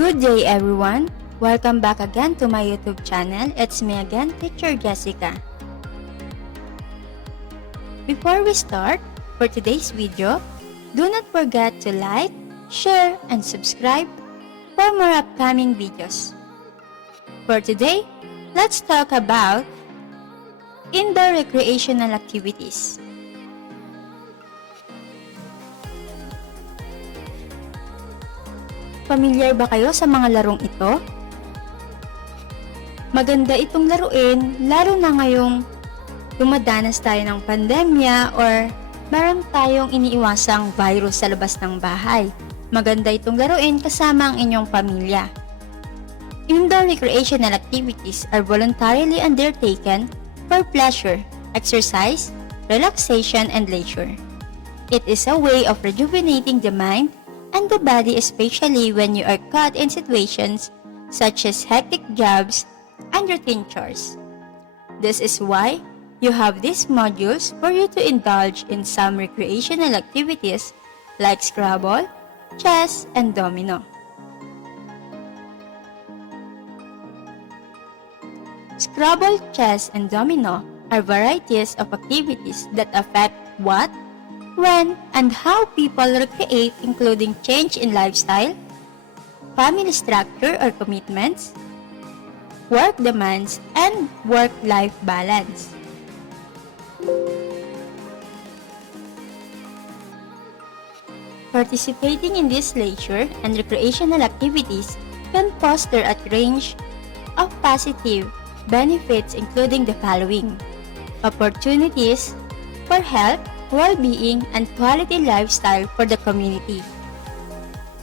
Good day everyone! Welcome back again to my YouTube channel. It's me again, Teacher Jessica. Before we start, for today's video, do not forget to like, share, and subscribe for more upcoming videos. For today, let's talk about indoor recreational activities. Familiar ba kayo sa mga larong ito? Maganda itong laruin, lalo na ngayong dumadanas tayo ng pandemya or meron tayong iniiwasang virus sa labas ng bahay. Maganda itong laruin kasama ang inyong pamilya. Indoor recreational activities are voluntarily undertaken for pleasure, exercise, relaxation, and leisure. It is a way of rejuvenating the mind and the body, especially when you are caught in situations such as hectic jobs and routine chores. This is why you have these modules for you to indulge in some recreational activities like Scrabble, chess, and domino. Scrabble, chess, and domino are varieties of activities that affect what, when, and how people recreate, including change in lifestyle, family structure or commitments, work demands, and work-life balance. Participating in these leisure and recreational activities can foster a range of positive benefits, including the following: opportunities for health, well-being, and quality lifestyle for the community,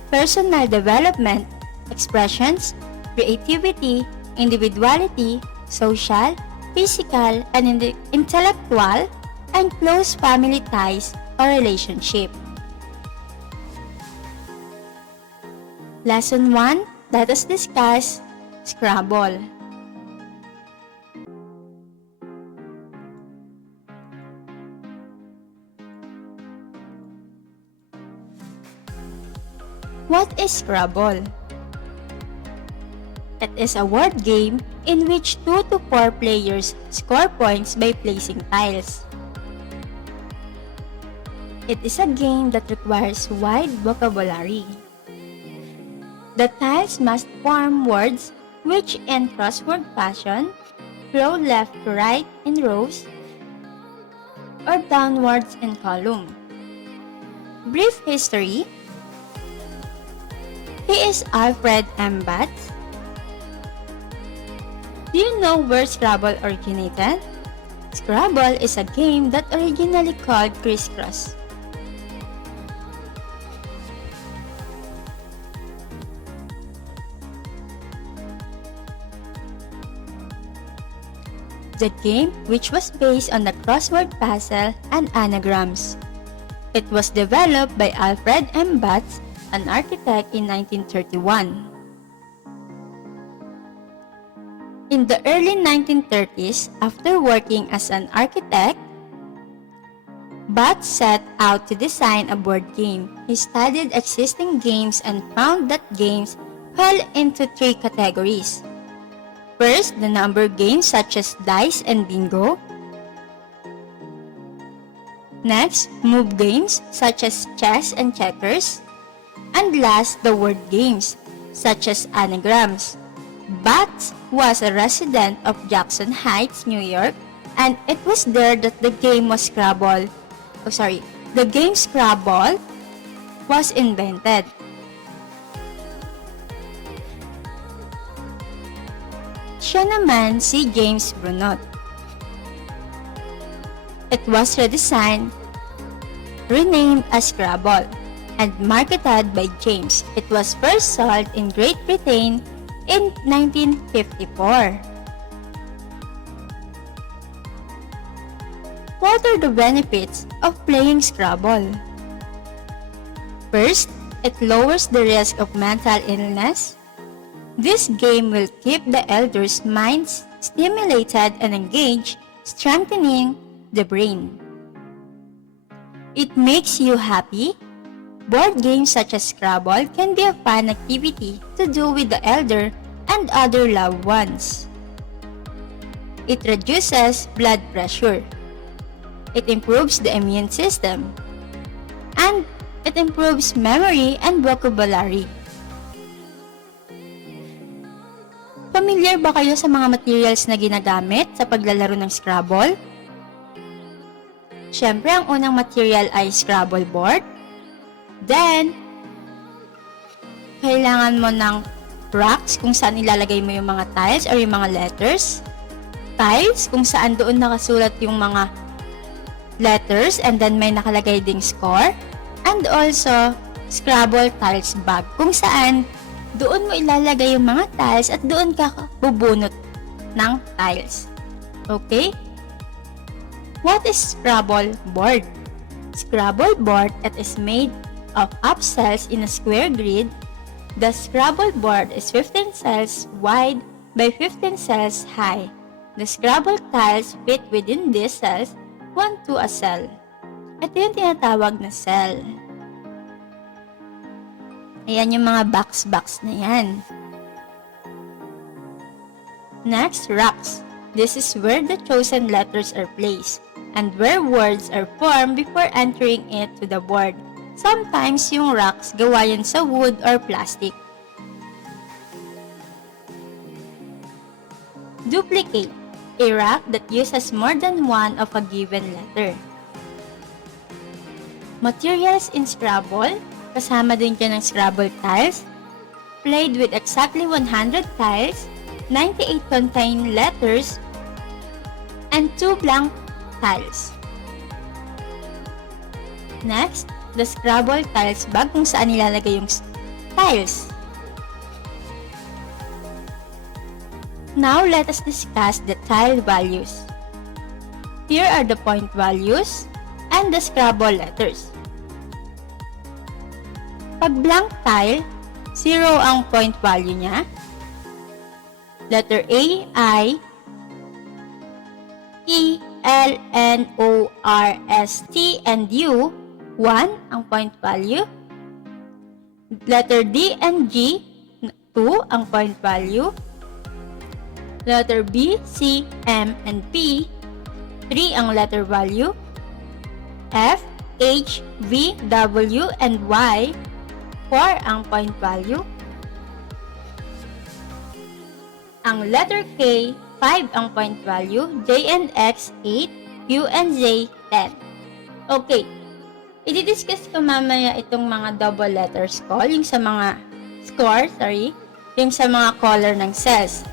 personal development, expressions, creativity, individuality, social, physical, and intellectual, and close family ties or relationship. Lesson 1, let us discuss Scrabble. What is Scrabble? It is a word game in which 2 to 4 players score points by placing tiles. It is a game that requires wide vocabulary. The tiles must form words which in crossword fashion row left to right in rows or downwards in column. Brief history. He is Alfred M. Batts. Do you know where Scrabble originated? Scrabble is a game that originally called crisscross. The game, which was based on the crossword puzzle and anagrams. It was developed by Alfred M. Batts, an architect, in 1931. In the early 1930s, after working as an architect, Batts set out to design a board game. He studied existing games and found that games fell into 3 categories. First, the number games such as dice and bingo. Next, move games such as chess and checkers. And last, the word games, such as anagrams. Batts was a resident of Jackson Heights, New York, and it was there that the game Scrabble was invented. Siya naman si James Brunot. It was redesigned, renamed as Scrabble, and marketed by James. It was first sold in Great Britain in 1954. What are the benefits of playing Scrabble? First, it lowers the risk of mental illness. This game will keep the elders' minds stimulated and engaged, strengthening the brain. It makes you happy. Board games such as Scrabble can be a fun activity to do with the elder and other loved ones. It reduces blood pressure. It improves the immune system. And it improves memory and vocabulary. Familiar ba kayo sa mga materials na ginagamit sa paglalaro ng Scrabble? Siyempre, ang unang material ay Scrabble board. Then, kailangan mo ng rocks kung saan ilalagay mo yung mga tiles or yung mga letters. Tiles kung saan doon nakasulat yung mga letters and then may nakalagay ding score. And also, Scrabble tiles bag kung saan doon mo ilalagay yung mga tiles at doon ka bubunot ng tiles. Okay? What is Scrabble board? Scrabble board that is made of up cells in a square grid. The Scrabble board is 15 cells wide by 15 cells high. The Scrabble tiles fit within these cells, one to a cell. Ito yung tinatawag na cell. Ayan yung mga box na yan. Next, rocks. This is where the chosen letters are placed and where words are formed before entering it to the board. Sometimes yung rocks gawa yan sa wood or plastic. Duplicate. A rock that uses more than one of a given letter. Materials in Scrabble. Kasama din dyan ng Scrabble tiles. Played with exactly 100 tiles, 98 contain letters, and 2 blank tiles. Next, the Scrabble tiles bag kung saan nilalagay yung tiles. Now, let us discuss the tile values. Here are the point values and the Scrabble letters. Pag blank tile, 0 ang point value niya. Letter A, I, E, L, N, O, R, S, T, and U, 1 ang point value. Letter D and G, 2 ang point value. Letter B, C, M, and P, 3 ang letter value. F, H, V, W, and Y, 4 ang point value. Ang letter K, 5 ang point value. J and X, 8. Q and Z, 10. Okay. I-discuss ko mamaya itong mga double letters ko, yung sa mga yung sa mga color ng cells.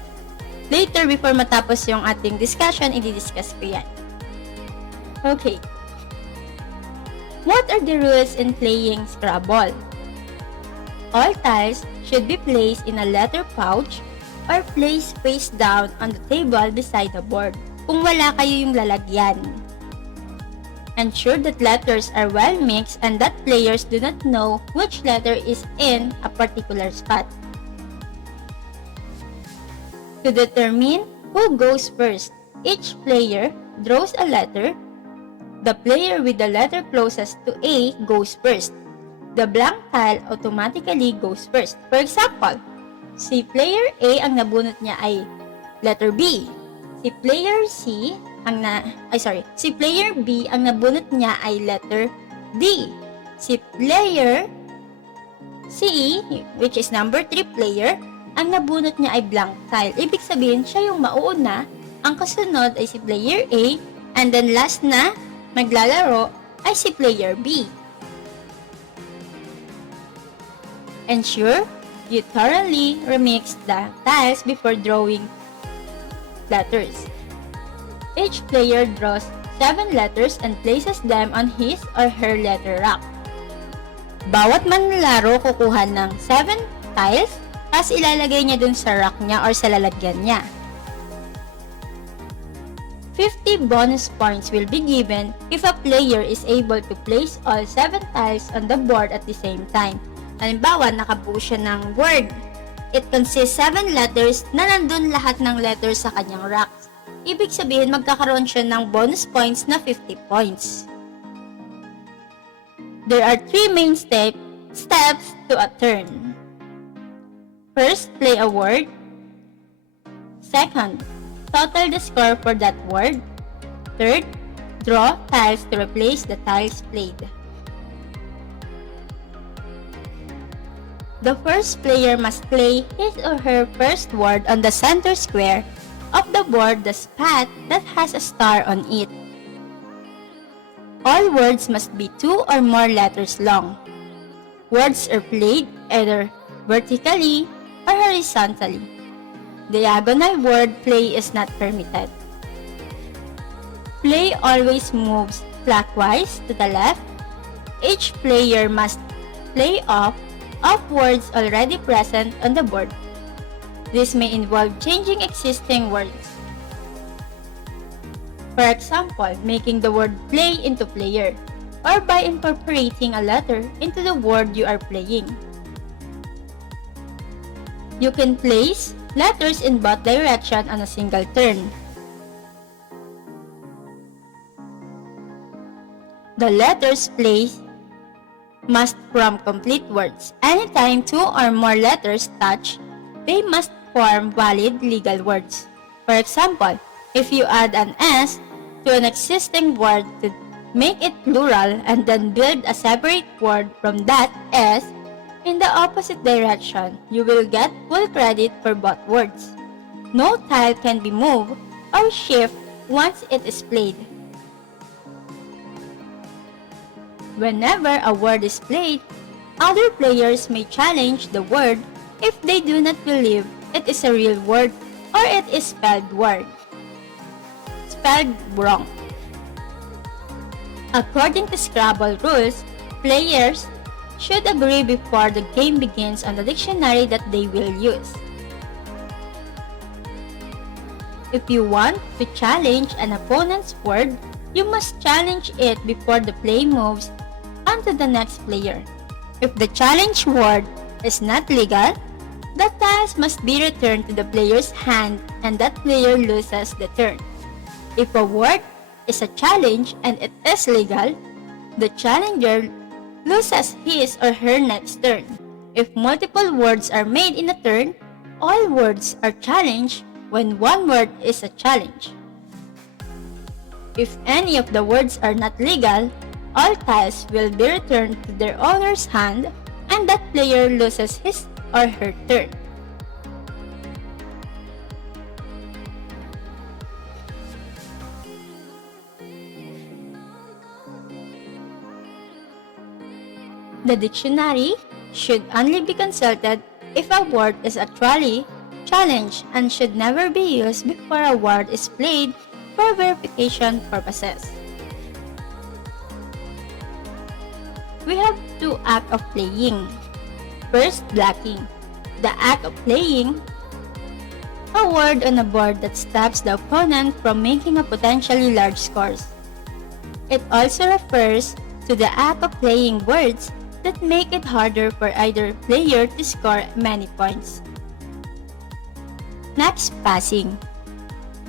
Later, before matapos yung ating discussion, i-discuss ko yan. Okay. What are the rules in playing Scrabble? All tiles should be placed in a letter pouch or placed face down on the table beside the board kung wala kayo yung lalagyan. Ensure that letters are well mixed and that players do not know which letter is in a particular spot. To determine who goes first, each player draws a letter. The player with the letter closest to A goes first. The blank tile automatically goes first. For example, si player A ang nabunot niya ay letter B. Si player B ang nabunot niya ay letter D. Si player C, which is number 3 player, ang nabunot niya ay blank tile. Ibig sabihin, siya yung mauuna, ang kasunod ay si player A, and then last na maglalaro ay si player B. Ensure you thoroughly remix the tiles before drawing letters. Each player draws 7 letters and places them on his or her letter rack. Bawat manlalaro kukuha ng 7 tiles, tapos ilalagay niya dun sa rack niya or sa lalagyan niya. 50 bonus points will be given if a player is able to place all 7 tiles on the board at the same time. Halimbawa, nakabuo siya ng word. It consists 7 letters na nandun lahat ng letters sa kanyang rack. Ibig sabihin, magkakaroon siya ng bonus points na 50 points. There are 3 main steps Steps to a turn. First, play a word. Second, total the score for that word. Third, draw tiles to replace the tiles played. The first player must play his or her first word on the center square of the board, the spot that has a star on it. All words must be 2 or more letters long. Words are played either vertically or horizontally. Diagonal word play is not permitted. Play always moves clockwise to the left. Each player must play off words already present on the board. This may involve changing existing words. For example, making the word play into player, or by incorporating a letter into the word you are playing. You can place letters in both directions on a single turn. The letters placed must form complete words. Anytime 2 or more letters touch, they must form valid legal words. For example, if you add an S to an existing word to make it plural and then build a separate word from that S in the opposite direction, you will get full credit for both words. No tile can be moved or shift once it is played. Whenever a word is played, other players may challenge the word if they do not believe it is a real word or it is spelled wrong. According to Scrabble rules, players should agree before the game begins on the dictionary that they will use. If you want to challenge an opponent's word, you must challenge it before the play moves onto the next player. If the challenged word is not legal, the tiles must be returned to the player's hand and that player loses the turn. If a word is a challenge and it is legal, the challenger loses his or her next turn. If multiple words are made in a turn, all words are challenged when one word is a challenge. If any of the words are not legal, all tiles will be returned to their owner's hand and that player loses his or her turn. The dictionary should only be consulted if a word is actually challenged and should never be used before a word is played for verification purposes. We have 2 acts of playing. First, blocking. The act of playing a word on a board that stops the opponent from making a potentially large scores. It also refers to the act of playing words that make it harder for either player to score many points. Next, passing.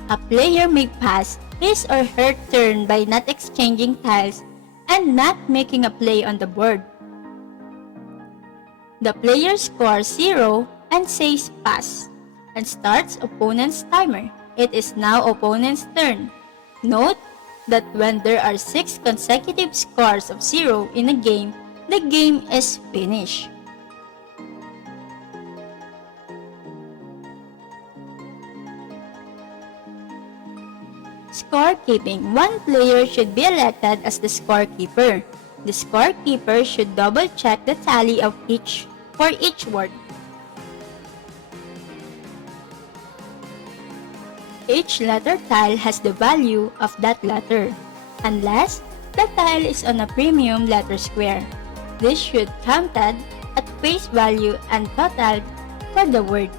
A player may pass his or her turn by not exchanging tiles and not making a play on the board. The player scores 0 and says pass and starts opponent's timer. It is now opponent's turn. Note that when there are 6 consecutive scores of 0 in a game, the game is finished. Scorekeeping. One player should be elected as the scorekeeper. The scorekeeper should double-check the tally of each word. Each letter tile has the value of that letter, unless the tile is on a premium letter square. This should counted at face value and totaled for the word.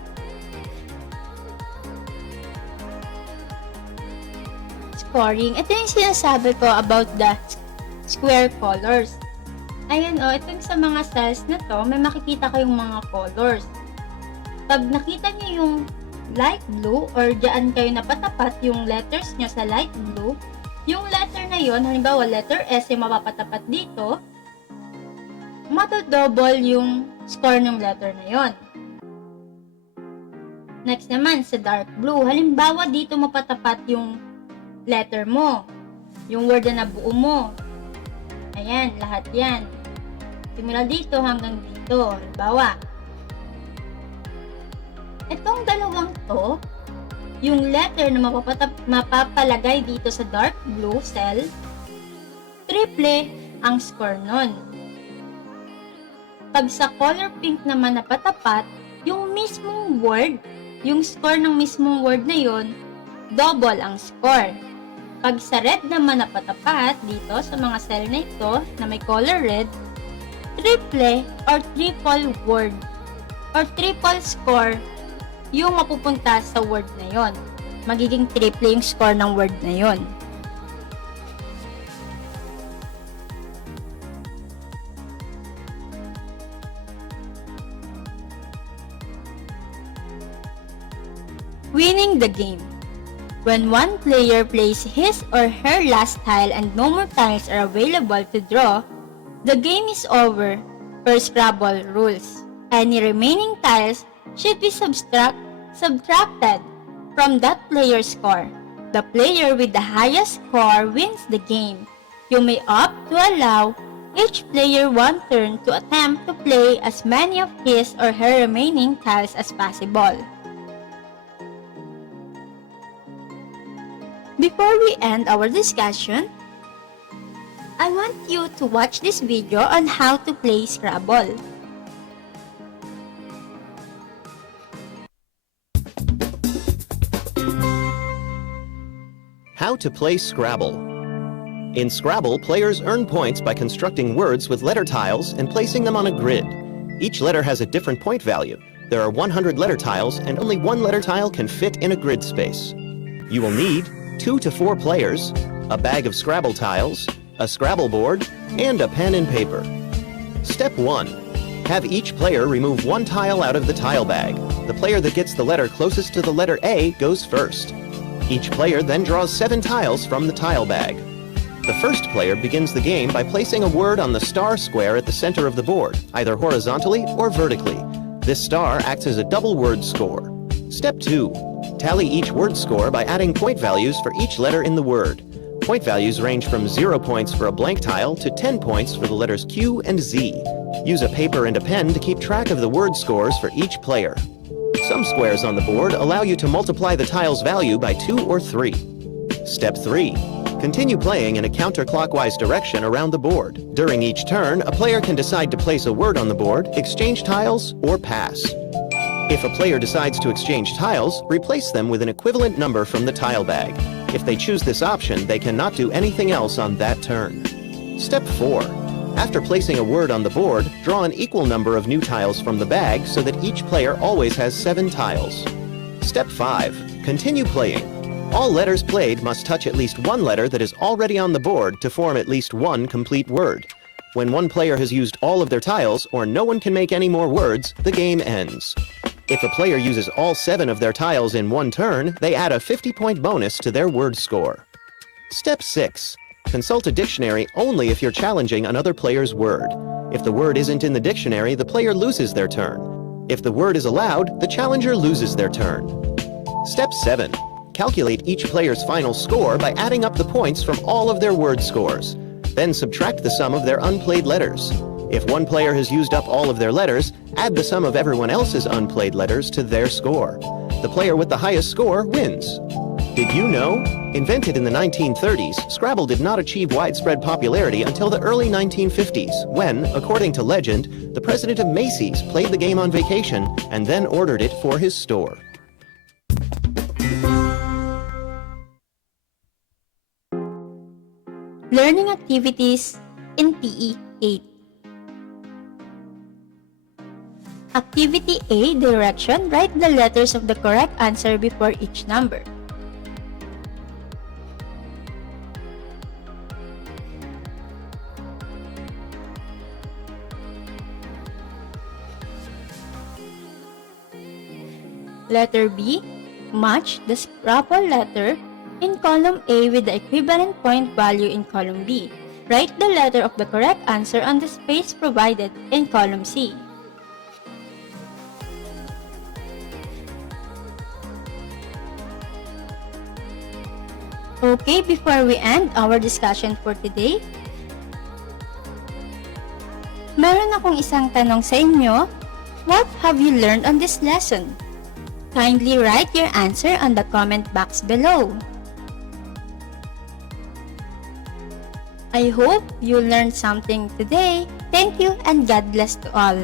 Scoring. Ito yung sinasabi ko about the square colors. Ayan o, ito sa mga cells na to, may makikita kayong mga colors. Pag nakita niyo yung light blue or dyan kayo napatapat yung letters nyo sa light blue, yung letter na yon, halimbawa letter S yung mapapatapat dito, matodouble yung score ng letter na yon. Next naman, sa dark blue, halimbawa dito mapatapat yung letter mo, yung word na nabuo mo. Ayan, lahat yan. Simula dito hanggang dito. Halimbawa, itong dalawang to, yung letter na mapapalagay dito sa dark blue cell, triple ang score nun. Pag sa color pink naman na patapat, yung mismong word, yung score ng mismong word na yon, double ang score. Pag sa red naman na patapat, dito sa mga cell na ito, na may color red, triple or triple word, or triple score yung mapupunta sa word na yon. Magiging triple yung score ng word na yon. Winning the game. When one player plays his or her last tile and no more tiles are available to draw, the game is over per Scrabble rules. Any remaining tiles should be subtracted from that player's score. The player with the highest score wins the game. You may opt to allow each player one turn to attempt to play as many of his or her remaining tiles as possible. Before we end our discussion, I want you to watch this video on how to play Scrabble. How to play Scrabble. In Scrabble, players earn points by constructing words with letter tiles and placing them on a grid. Each letter has a different point value. There are 100 letter tiles, and only one letter tile can fit in a grid space. You will need 2 to 4 players, a bag of Scrabble tiles, a Scrabble board, and a pen and paper. Step 1. Have each player remove one tile out of the tile bag. The player that gets the letter closest to the letter A goes first. Each player then draws 7 tiles from the tile bag. The first player begins the game by placing a word on the star square at the center of the board, either horizontally or vertically. This star acts as a double word score. Step 2. Tally each word score by adding point values for each letter in the word. Point values range from 0 points for a blank tile to 10 points for the letters Q and Z. Use a paper and a pen to keep track of the word scores for each player. Some squares on the board allow you to multiply the tile's value by 2 or 3. Step 3. Continue playing in a counterclockwise direction around the board. During each turn, a player can decide to place a word on the board, exchange tiles, or pass. If a player decides to exchange tiles, replace them with an equivalent number from the tile bag. If they choose this option, they cannot do anything else on that turn. Step 4. After placing a word on the board, draw an equal number of new tiles from the bag so that each player always has 7 tiles. Step 5. Continue playing. All letters played must touch at least one letter that is already on the board to form at least one complete word. When one player has used all of their tiles or no one can make any more words, the game ends. If a player uses all 7 of their tiles in one turn, they add a 50-point bonus to their word score. Step 6. Consult a dictionary only if you're challenging another player's word. If the word isn't in the dictionary, the player loses their turn. If the word is allowed, the challenger loses their turn. Step 7. Calculate each player's final score by adding up the points from all of their word scores. Then subtract the sum of their unplayed letters. If one player has used up all of their letters, add the sum of everyone else's unplayed letters to their score. The player with the highest score wins. Did you know? Invented in the 1930s, Scrabble did not achieve widespread popularity until the early 1950s, when, according to legend, the president of Macy's played the game on vacation and then ordered it for his store. Learning activities in PE 8. Activity A, direction, write the letters of the correct answer before each number. Letter B, match the Scrabble letter in column A with the equivalent point value in column B. Write the letter of the correct answer on the space provided in column C. Okay, before we end our discussion for today, meron akong isang tanong sa inyo. What have you learned on this lesson? Kindly write your answer on the comment box below. I hope you learned something today. Thank you and God bless to all.